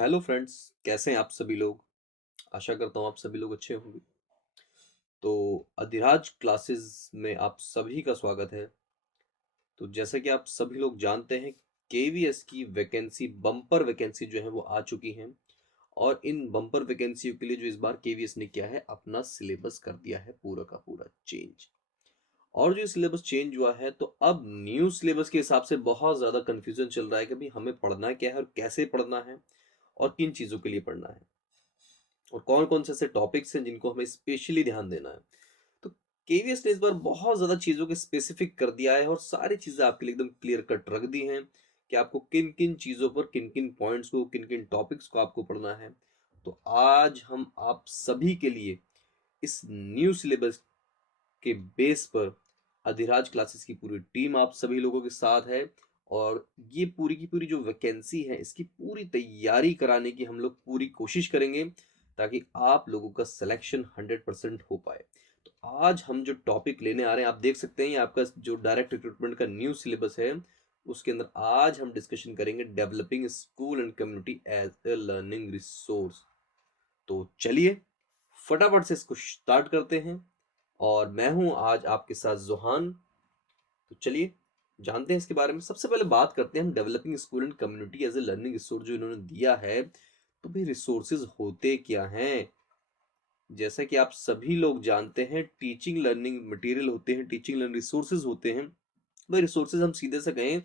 Hello friends, कैसे हैं आप सभी लोग। आशा करता हूँ आप सभी लोग अच्छे होंगे। तो अधिराज क्लासेस में आप सभी का स्वागत है। तो जैसा कि आप सभी लोग जानते हैं, केवीएस की वैकेंसी बम्पर वैकेंसी जो है वो आ चुकी हैं। और इन बम्पर वैकेंसियों के लिए जो इस बार केवीएस ने किया है, अपना सिलेबस कर दिया है पूरा का पूरा चेंज। और जो सिलेबस चेंज हुआ है, तो अब न्यू सिलेबस के हिसाब से बहुत ज़्यादा कन्फ्यूजन चल रहा है कि भाई हमें पढ़ना क्या है और कैसे पढ़ना है और किन चीज़ों के लिए पढ़ना है और कौन-कौन से ऐसे टॉपिक्स हैं जिनको हमें स्पेशली ध्यान देना है। तो केवीएस ने इस बार बहुत ज़्यादा चीज़ों को स्पेसिफिक कर दिया है और सारी चीज़ें आपके लिए एकदम क्लियर कट रख दी हैं कि आपको किन-किन चीज़ों पर, किन-किन पॉइंट्स को, किन-किन टॉपिक्स को आपको पढ़ना है। तो आज हम आप सभी के लिए इस न्यू सिलेबस के बेस पर अधिराज क्लासेस की पूरी टीम आप सभी लोगों के साथ है। और ये पूरी की पूरी जो वैकेंसी है, इसकी पूरी तैयारी कराने की हम लोग पूरी कोशिश करेंगे ताकि आप लोगों का सिलेक्शन 100% हो पाए। तो आज हम जो टॉपिक लेने आ रहे हैं, आप देख सकते हैं, ये आपका जो डायरेक्ट रिक्रूटमेंट का न्यू सिलेबस है, उसके अंदर आज हम डिस्कशन करेंगे developing school and community as a learning resource. तो चलिए फटाफट से इसको स्टार्ट करते हैं। और मैं हूं आज आपके साथ जुहान। तो चलिए जानते हैं इसके बारे में। सबसे पहले बात करते हैं हम developing school and community as a learning resource जो इन्होंने दिया है। तो भाई रिसोर्सेज होते क्या हैं? जैसा कि आप सभी लोग जानते हैं, टीचिंग लर्निंग मटेरियल होते हैं, टीचिंग लर्निंग रिसोर्सेज होते हैं। भाई रिसोर्सेज हम सीधे से कहें,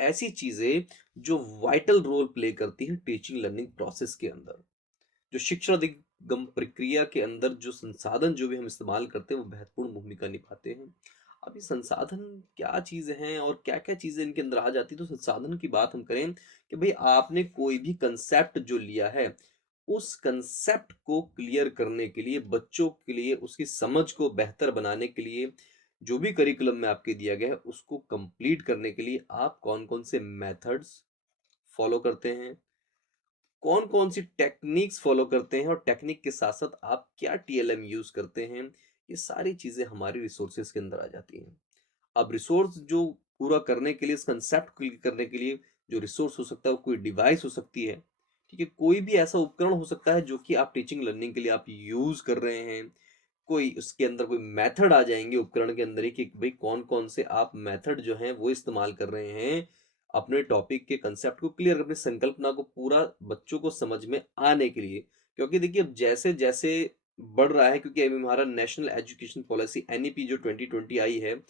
ऐसी चीजें जो वाइटल रोल प्ले करती हैं टीचिंग लर्निंग प्रोसेस के अंदर, जो शिक्षा अधिगम प्रक्रिया के अंदर जो संसाधन जो भी हम इस्तेमाल करते हैं वो महत्वपूर्ण भूमिका निभाते हैं। अब ये संसाधन क्या चीज़ हैं और क्या-क्या चीज़ें इनके अंदर आ जाती हैं। तो संसाधन की बात हम करें कि भई आपने कोई भी कंसेप्ट जो लिया है, उस कंसेप्ट को क्लियर करने के लिए, बच्चों के लिए उसकी समझ को बेहतर बनाने के लिए, जो भी करिकुलम में आपके दिया गया है, उसको कंप्लीट करने के लिए आप कौन-कौन से मेथड्स फॉलो करते हैं, कौन-कौन सी टेक्निक्स फॉलो करते हैं और टेक्निक के साथ-साथ आप क्या टीएलएम यूज़ करते हैं, ये सारी चीज़ें हमारी रिसोर्सेज़ के अंदर आ जाती हैं। अब रिसोर्स जो पूरा करने के लिए, इस कंसेप्ट क्लियर करने के लिए जो रिसोर्स हो सकता है, वो कोई डिवाइस हो सकती है, ठीक है? कोई भी ऐसा उपकरण हो सकता है जो कि आप टीचिंग लर्निंग के लिए आप यूज़ कर रहे हैं। कोई उसके अंदर कोई मेथड आ जाएँगे उपकरण के अंदर ही कि भई कौन-कौन से आप मेथड जो हैं वो इस्तेमाल कर रहे हैं, अपने टॉपिक के कंसेप्ट को क्लियर, अपनी संकल्पना को पूरा बच्चों को समझ में आने के लिए। क्योंकि देखिए अब जैसे-जैसे बढ़ रहा है, क्योंकि अभी हमारा नेशनल एजुकेशन पॉलिसी एनईपी जो 2020 आई है,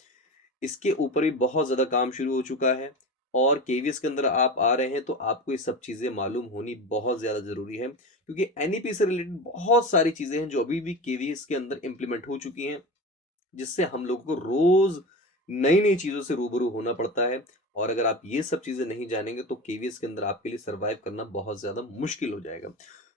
इसके ऊपर भी बहुत ज़्यादा काम शुरू हो चुका है। और केवीएस के अंदर आप आ रहे हैं तो आपको ये सब चीज़ें मालूम होनी बहुत ज़्यादा ज़रूरी है, क्योंकि एनईपी से रिलेटेड बहुत सारी चीज़ें हैं जो अभी भी केवीएस के अंदर इम्प्लीमेंट हो चुकी हैं, जिससे हम लोगों को रोज़ नई-नई चीज़ों से रूबरू होना पड़ता है। और अगर आप ये सब चीज़ें नहीं जानेंगे तो केवीएस के अंदर आपके लिए सर्वाइव करना बहुत ज़्यादा मुश्किल हो जाएगा।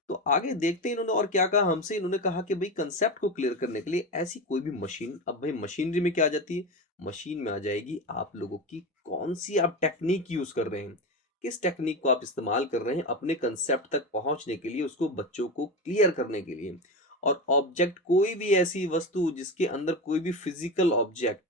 तो आगे देखते हैं इन्होंने और क्या कहा हमसे। इन्होंने कहा कि भई कंसेप्ट को क्लियर करने के लिए ऐसी कोई भी मशीन, अब भाई मशीनरी में क्या आ जाती है? मशीन में आ जाएगी आप लोगों की कौन-सी आप टेक्नीक यूज़ कर रहे हैं। किस टेक्नीक को आप इस्तेमाल कर रहे हैं अपने कंसेप्ट तक पहुँचने के लिए, उसको बच्चों को क्लियर करने के लिए। और ऑब्जेक्ट कोई भी ऐसी वस्तु जिसके अंदर कोई भी फिजिकल ऑब्जेक्ट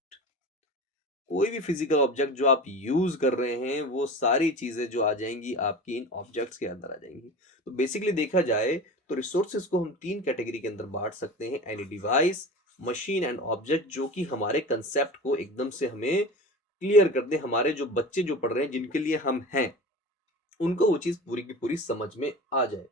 जो आप यूज कर रहे हैं, वो सारी चीजें जो आ जाएंगी आपकी इन ऑब्जेक्ट्स के अंदर आ जाएंगी। तो बेसिकली देखा जाए तो रिसोर्सेज को हम तीन कैटेगरी के अंदर बांट सकते हैं: any device, machine and object, जो कि हमारे कंसेप्ट को एकदम से हमें क्लियर कर दे, हमारे जो बच्चे जो पढ़ रहे हैं, जिनके लिए हम हैं, उनको वो चीज पूरी की पूरी समझ में आ जाए।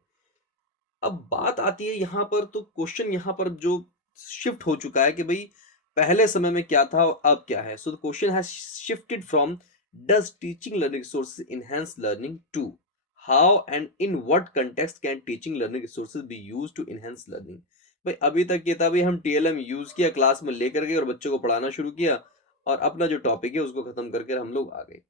अब बात आती है यहाँ पर, तो क्वेश्चन यहाँ पर जो शिफ्ट हो चुका है कि भाई पहले समय में क्या था और अब क्या है। So the question has shifted from does teaching learning resources enhance learning to how and in what context can teaching learning resources be used to enhance learning. भाई अभी तक ये था, भाई हम टीएलएम यूज किया, क्लास में लेकर गए और बच्चों को पढ़ाना शुरू किया और अपना जो टॉपिक है उसको खत्म करके हम लोग आ गए।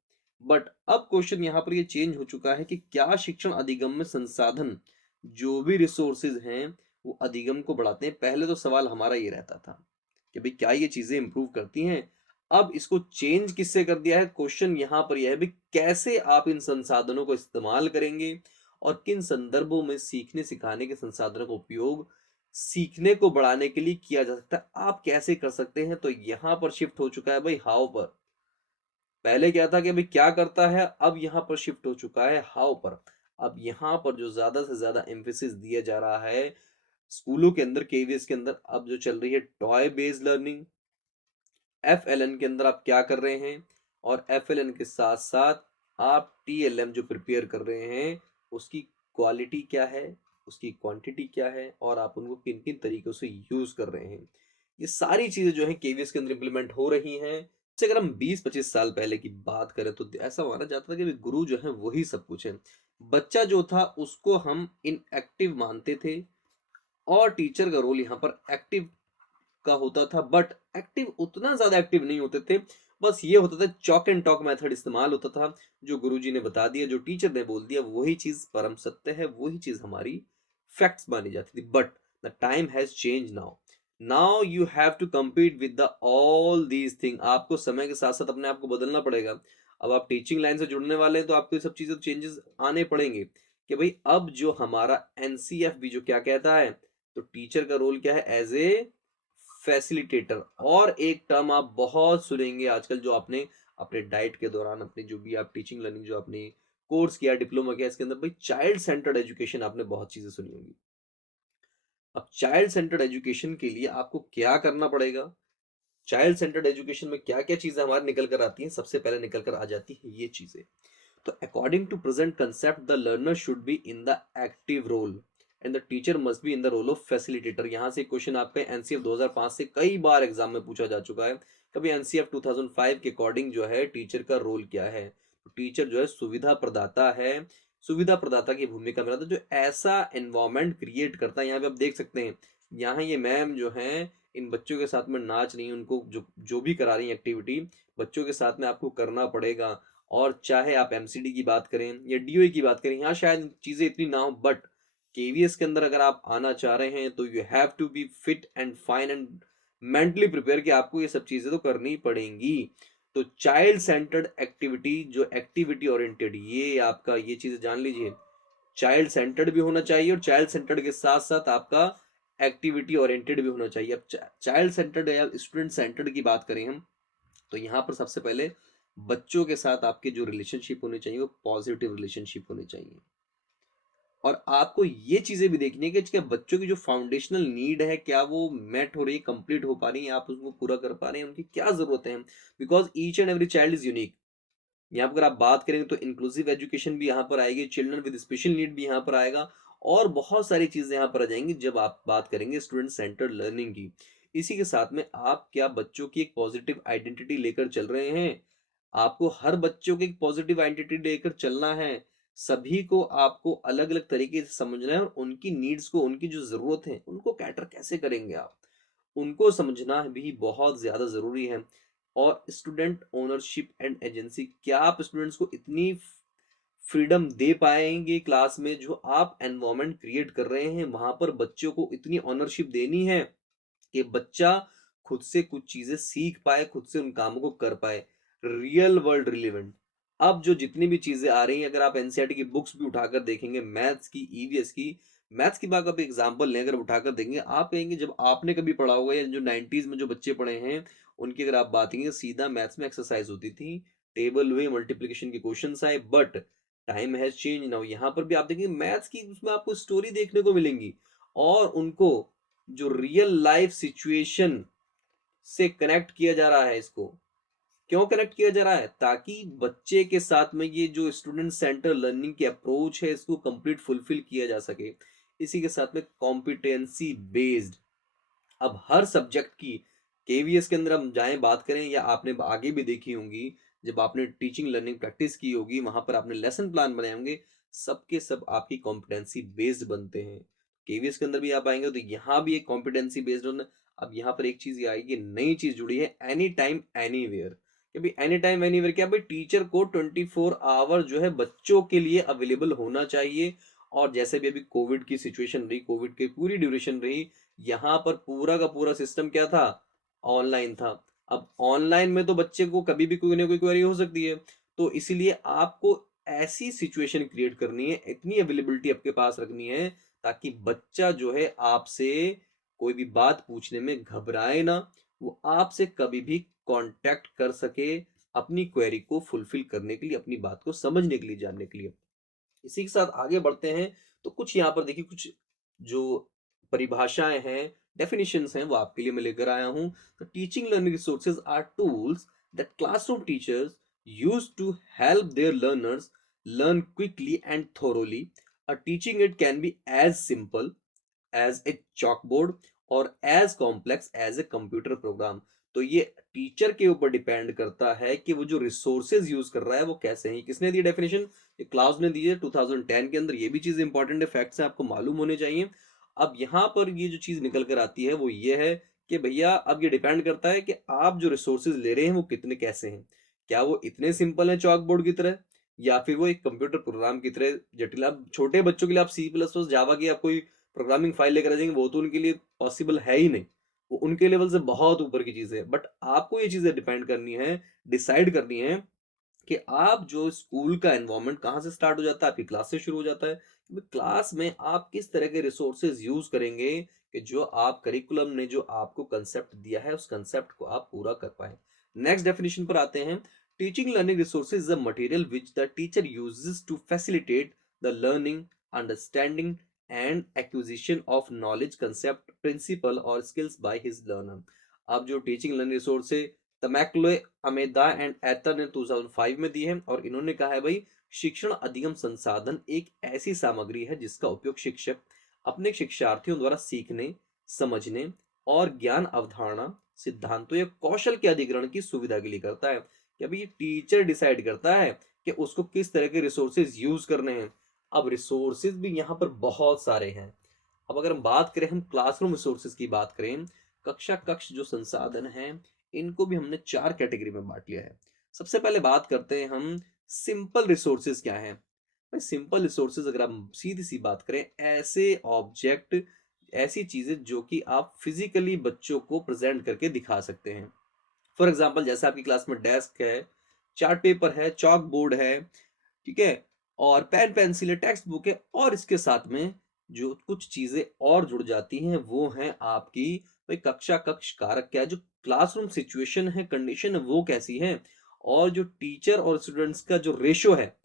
बट अब क्वेश्चन यहाँ पर ये चेंज हो चुका है कि क्या शिक्षण अधिगम में संसाधन, जो भी रिसोर्सेज हैं, वो अधिगम को बढ़ाते हैं। पहले तो सवाल हमारा ये रहता था कि भाई क्या ये चीजें इंप्रूव करती हैं। अब इसको चेंज किससे कर दिया है? क्वेश्चन यहाँ पर यह है भाई कैसे आप इन संसाधनों को इस्तेमाल करेंगे और किन संदर्भों में सीखने सिखाने के संसाधनों का उपयोग सीखने को बढ़ाने के लिए किया जा सकता है, आप कैसे कर सकते हैं। तो यहाँ पर शिफ्ट हो चुका है भाई हाउ पर। पहले क्या था कि भाई क्या करता है, अब यहाँ पर शिफ्ट हो चुका है हाउ पर। अब यहाँ पर जो ज़्यादा से ज़्यादा एम्फेसिस दिया जा रहा है स्कूलों के अंदर, केवीएस के अंदर, अब जो चल रही है टॉय बेस्ड लर्निंग। एफएलएन के अंदर आप क्या कर रहे हैं, और एफएलएन के साथ साथ आप टीएलएम जो प्रिपेयर कर रहे हैं उसकी क्वालिटी क्या है, उसकी क्वांटिटी क्या है, और आप उनको किन किन तरीकों से यूज कर रहे हैं। ये सारी चीजें जो है केवीएस के अंदर इंप्लीमेंट हो रही हैं। जैसे अगर हम 20-25 साल पहले की बात करें तो ऐसा माना जाता था कि गुरु जो है वही सब कुछ है। बच्चा जो था उसको हम इनएक्टिव मानते थे, और टीचर का रोल यहाँ पर एक्टिव का होता था, बट एक्टिव उतना ज्यादा एक्टिव नहीं होते थे। बस ये होता था चॉक एंड टॉक मेथड इस्तेमाल होता था। जो गुरुजी ने बता दिया, जो टीचर ने बोल दिया, वही चीज परम सत्य है, वही चीज हमारी फैक्ट्स मानी जाती थी। But the time has change now. Now you have to compete with the all these thing. आपको समय के साथ साथ अपने आप को बदलना पड़ेगा। अब आप टीचिंग लाइन से जुड़ने वाले हैं तो आपको ये सब चीजें चेंजेस आने पड़ेंगे कि भाई अब जो हमारा एनसीएफ भी जो क्या कहता है, तो टीचर का रोल क्या है, एज ए फैसिलिटेटर। और एक टर्म आप बहुत सुनेंगे आजकल, जो आपने अपने डाइट के दौरान, अपने जो भी आप टीचिंग लर्निंग जो आपने कोर्स किया, डिप्लोमा किया, इसके अंदर भाई चाइल्ड सेंटर्ड एजुकेशन आपने बहुत चीजें सुनी होंगी। अब चाइल्ड सेंटर्ड एजुकेशन के लिए आपको क्या करना पड़ेगा, चाइल्ड सेंटर्ड एजुकेशन में क्या क्या चीजें हमारे निकल कर आती हैं, सबसे पहले निकल कर आ जाती है ये चीजें। तो according to present concept the learner should be in the active role and the teacher must be in the role of facilitator. यहाँ से क्वेश्चन आपका एनसीएफ 2005 से कई बार एग्जाम में पूछा जा चुका है। कभी एनसीएफ 2005 के अकॉर्डिंग जो है टीचर का रोल क्या है, तो टीचर जो है सुविधा प्रदाता है। सुविधा प्रदाता की भूमिका में रहता है, जो ऐसा एनवायरमेंट क्रिएट करता है। यहाँ पे आप देख सकते हैं, यहाँ ये मैम जो है इन बच्चों के साथ में नाच रही है, उनको जो जो भी करा रही है एक्टिविटी बच्चों के साथ में आपको करना पड़ेगा। और चाहे आप एमसीडी की बात करें या डीओए की बात करें, यहाँ शायद चीजें इतनी ना हो, बट केवीएस के अंदर अगर आप आना चाह रहे हैं तो you have to be fit and fine and mentally prepare कि आपको ये सब चीजें तो करनी पड़ेंगी। तो चाइल्ड सेंटर्ड एक्टिविटी, जो एक्टिविटी ओरिएंटेड, ये आपका ये चीजें जान लीजिए, चाइल्ड सेंटर्ड भी होना चाहिए, और चाइल्ड सेंटर्ड के साथ साथ आपका एक्टिविटी ओरिएंटेड भी होना चाहिए। अब चाइल्ड सेंटर्ड या स्टूडेंट सेंटर्ड की बात करें हम, तो यहाँ पर सबसे पहले बच्चों के साथ आपके जो रिलेशनशिप होने चाहिए वो पॉजिटिव रिलेशनशिप होने चाहिए। और आपको ये चीजें भी देखनी है कि क्या बच्चों की जो फाउंडेशनल नीड है, क्या वो मेट हो रही है, कंप्लीट हो पा रही है, आप उसको पूरा कर पा रहे हैं, उनकी क्या जरूरत है। Because each and every child is unique. यहाँ पर अगर आप बात करेंगे तो इंक्लूसिव एजुकेशन भी यहाँ पर आएगी, चिल्ड्रन विद स्पेशल नीड भी यहाँ पर आएगा, और बहुत सारी चीजें यहाँ पर आ जाएंगी जब आप बात करेंगे स्टूडेंट सेंटर्ड लर्निंग की। इसी के साथ में आप क्या बच्चों की एक पॉजिटिव आइडेंटिटी लेकर चल रहे हैं। आपको हर बच्चों की एक पॉजिटिव आइडेंटिटी लेकर चलना है। सभी को आपको अलग अलग तरीके से समझना है, और उनकी नीड्स को, उनकी जो जरूरत है, उनको कैटर कैसे करेंगे आप, उनको समझना भी बहुत ज्यादा जरूरी है। और स्टूडेंट ओनरशिप एंड एजेंसी, क्या आप स्टूडेंट्स को इतनी फ्रीडम दे पाएंगे क्लास में, जो आप एनवायरनमेंट क्रिएट कर रहे हैं वहां पर बच्चों को इतनी ऑनरशिप देनी है कि बच्चा खुद से कुछ चीजें सीख पाए, खुद से उन कामों को कर पाए, रियल वर्ल्ड रिलेवेंट। अब जो जितनी भी चीजें आ रही हैं, अगर आप एनसीईआरटी की बुक्स भी उठाकर देखेंगे, मैथ्स की, ईवीएस की, मैथ्स की बात आप एग्जांपल लें अगर उठाकर देंगे, आप कहेंगे जब आपने कभी पढ़ा होगा, या जो 90s में जो बच्चे पढ़े हैं उनकी अगर आप बात करेंगे, सीधा मैथ्स में एक्सरसाइज होती थी, टेबल हुए, मल्टीप्लिकेशन के क्वेश्चंस आए। But time has change now. यहाँ पर भी आप देखेंगे मैथ्स की, उसमें आपको स्टोरी देखने को मिलेंगी, और उनको जो रियल लाइफ सिचुएशन से कनेक्ट किया जा रहा है। इसको क्यों कनेक्ट किया जा रहा है, ताकि बच्चे के साथ में ये जो स्टूडेंट सेंटर लर्निंग की अप्रोच है इसको कंप्लीट फुलफिल किया जा सके। इसी के साथ में कॉम्पिटेंसी बेस्ड, अब हर सब्जेक्ट की, केवीएस के अंदर हम जाएं बात करें, या आपने आगे भी देखी होंगी, जब आपने टीचिंग लर्निंग प्रैक्टिस की होगी, वहां पर आपने लेसन प्लान बनाए होंगे, सबके सब आपकी कॉम्पिटेंसी बेस्ड बनते हैं। केवीएस के अंदर भी आप आएंगे तो यहाँ भी एक कॉम्पिटेंसी बेस्ड होना। अब यहाँ पर एक चीज ये आएगी, नई चीज जुड़ी है, एनी टाइम एनीवेयर। कि भाई एनी टाइम एनीवेयर क्या भाई, टीचर को 24 आवर जो है बच्चों के लिए अवेलेबल होना चाहिए। और जैसे भी अभी कोविड की सिचुएशन रही, कोविड की पूरी ड्यूरेशन रही, यहाँ पर पूरा का पूरा सिस्टम क्या था, ऑनलाइन था। अब ऑनलाइन में तो बच्चे को कभी भी कोई ना कोई क्वेरी हो सकती है, तो इसीलिए आपको ऐसी सिचुएशन क्रिएट करनी है, इतनी अवेलेबिलिटी आपके पास रखनी है, ताकि बच्चा जो है आपसे कोई भी बात पूछने में घबराए ना, वो आपसे कभी भी कांटेक्ट कर सके, अपनी क्वेरी को फुलफिल करने के लिए, अपनी बात को समझने के लिए, जानने के लिए। इसी के साथ आगे बढ़ते हैं, तो कुछ यहाँ पर देखिए कुछ जो परिभाषाएँ हैं, डेफिनिशंस हैं, वो आपके लिए मैं लेकर आया हूँ। तो teaching learning resources are tools that classroom teachers use to help their learners learn quickly and thoroughly. Teaching it can be as simple as a chalkboard और as complex as a computer program. तो ये teacher के ऊपर depend करता है कि वो जो रिसोर्सेज यूज कर रहा है वो कैसे हैं। किसने दी डेफिनेशन? ये क्लाउस ने दी है 2010 के अंदर। ये भी चीज इंपॉर्टेंट है, फैक्ट्स हैं, आपको मालूम होने चाहिए। अब यहाँ पर ये जो चीज निकल कर आती है वो ये है कि भैया अब ये डिपेंड करता है कि आप जो रिसोर्सेज ले रहे हैं वो कितने कैसे हैं। क्या वो इतने सिंपल हैं चॉक बोर्ड की तरह, या फिर वो एक कंप्यूटर प्रोग्राम की तरह जटिल। अब छोटे बच्चों के लिए आप सी प्लस प्लस जावा की आप कोई प्रोग्रामिंग फाइल लेकर आ जाएंगे, वो तो उनके लिए पॉसिबल है ही नहीं। वो उनके लेवल से बहुत ऊपर की चीज़ है। बट आपको ये चीज़ें डिपेंड करनी है, डिसाइड करनी है कि आप जो स्कूल का एनवायरनमेंट कहाँ से स्टार्ट हो जाता है, आपकी क्लास से शुरू हो जाता है। कि क्लास में आप किस तरह के रिसोर्सेज यूज़ करेंगे कि जो आप करिकुलम ने जो आपको कंसेप्ट दिया है, उस कंसेप्ट को आप पूरा कर पाएँ। नेक्स्ट डेफिनिशन पर आते हैं। Teaching learning resources is a material which the teacher uses to facilitate the learning, understanding and acquisition of knowledge, concept, principle और स्किल्स बाय हिज लर्नर। अब जो टीचिंग लर्निंग रिसोर्स है, तमैक्ले अमेदा एंड एतर ने 2005 में दी है, और इन्होंने कहा है भाई, शिक्षण अधिगम संसाधन एक ऐसी सामग्री है जिसका उपयोग शिक्षक अपने शिक्षार्थियों द्वारा सीखने, समझने और ज्ञान अवधारणा, सिद्धांतों या कौशल के अधिग्रहण की सुविधा के लिए करता है। कि अभी टीचर डिसाइड करता है कि उसको किस तरह के रिसोर्सेज यूज करने हैं। अब रिसोर्सेज भी यहाँ पर बहुत सारे हैं। अब अगर हम बात करें, हम क्लासरूम रिसोर्सेज की बात करें, कक्षा कक्ष जो संसाधन हैं, इनको भी हमने 4 कैटेगरी में बाँट लिया है। सबसे पहले बात करते हैं हम सिंपल रिसोर्सेज क्या हैं? भाई सिंपल रिसोर्सेज अगर हम सीधी-सी बात करें, ऐसे ऑब्जेक्ट, ऐसी चीज़ें जो कि आप फिज़िकली बच्चों को प्रेज़ेंट करके दिखा सकते हैं। फॉर एग्ज़ाम्पल जैसे आपकी क्लास में डेस्क है, चार्ट पेपर है, चॉक बोर्ड है, ठीक है? और पेन पेंसिल है, टेक्स्ट बुक है, और इसके साथ में जो कुछ चीज़ें और जुड़ जाती हैं वो हैं आपकी भाई कक्षा कक्ष कारक क्या है, जो क्लासरूम सिचुएशन है, कंडीशन है, वो कैसी है, और जो टीचर और स्टूडेंट्स का जो रेशो है,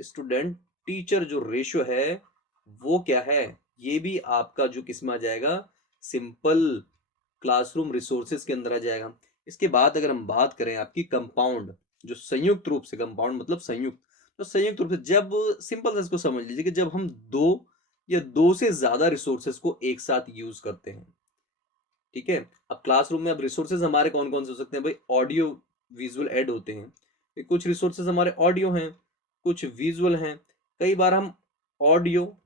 स्टूडेंट टीचर जो रेशो है वो क्या है, ये भी आपका जो किसमें आ जाएगा, सिंपल क्लासरूम रिसोर्सेज के अंदर आ जाएगा। इसके बाद अगर हम बात करें आपकी कंपाउंड, जो संयुक्त रूप से, कंपाउंड मतलब संयुक्त, तो संयुक्त रूप से जब, सिंपल से इसको समझ लीजिए कि जब हम दो या दो से ज्यादा रिसोर्सेज को एक साथ यूज करते हैं, ठीक है। अब क्लासरूम में अब रिसोर्सेज हमारे कौन कौन से हो सकते हैं भाई, ऑडियो विजुअल ऐड होते हैं। ये कुछ रिसोर्सेज हमारे ऑडियो हैं, कुछ विजुअल हैं। कई बार हम ऑडियो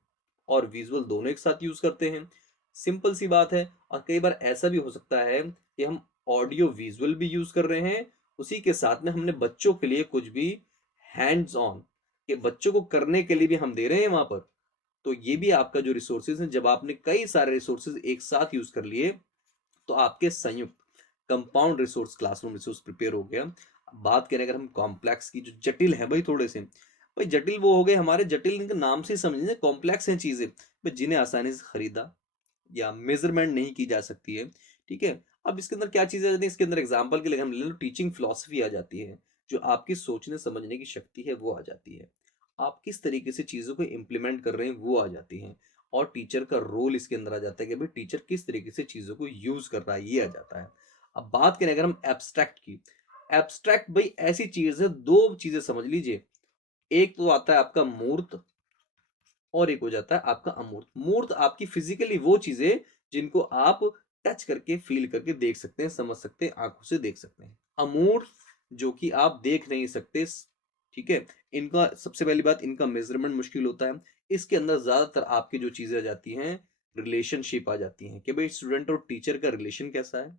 और विजुअल दोनों एक साथ यूज करते हैं, सिंपल सी बात है। और कई बार ऐसा भी हो सकता है कि हम ऑडियो विजुअल भी यूज कर रहे हैं, उसी के साथ में हमने बच्चों के लिए कुछ भी हैंड्स ऑन के बच्चों को करने के लिए भी हम दे रहे हैं वहां पर। तो ये भी आपका जो रिसोर्सेज है, जब आपने कई सारे रिसोर्सेज एक साथ यूज कर लिए, तो आपके संयुक्त compound resource classroom resource prepare हो गया। अब बात करें अगर हम कॉम्प्लेक्स की, जो जटिल है भाई थोड़े से, भाई जटिल वो हो गए हमारे, जटिल इनके नाम से ही समझिए, कॉम्प्लेक्स हैं चीजें भाई जिन्हें आसानी से खरीदा या मेजरमेंट नहीं की जा सकती है, ठीक है। अब इसके अंदर क्या चीजें आ जाती है, इसके अंदर एग्जाम्पल के लिए हम ले लो, टीचिंग फिलॉसफी आ जाती है, जो आपकी सोचने समझने की शक्ति है वो आ जाती है, आप किस तरीके से चीजों को इम्प्लीमेंट कर रहे हैं वो आ जाती है, और टीचर का रोल इसके अंदर आ जाता है कि भाई टीचर किस तरीके से चीजों को यूज कर रहा है, ये आ जाता है। अब बात करें अगर हम एब्स्ट्रैक्ट की, एब्स्ट्रैक्ट भाई ऐसी चीज है, दो चीजें समझ लीजिए, एक तो आता है आपका मूर्त, और एक हो जाता है आपका अमूर्त। मूर्त आपकी फिजिकली वो चीजें जिनको आप टच करके, फील करके देख सकते हैं, समझ सकते हैं, आंखों से देख सकते हैं। अमूर्त जो कि आप देख नहीं सकते, ठीक है। इनका सबसे पहली बात, इनका मेजरमेंट मुश्किल होता है। इसके अंदर ज्यादातर आपकी जो चीजें आ जाती हैं, रिलेशनशिप आ जाती हैं कि भाई स्टूडेंट और टीचर का रिलेशन कैसा है,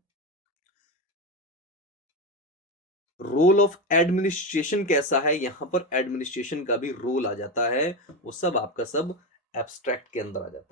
रोल ऑफ एडमिनिस्ट्रेशन कैसा है, यहां पर एडमिनिस्ट्रेशन का भी रोल आ जाता है। वो सब आपका सब एब्स्ट्रैक्ट के अंदर आ जाता है।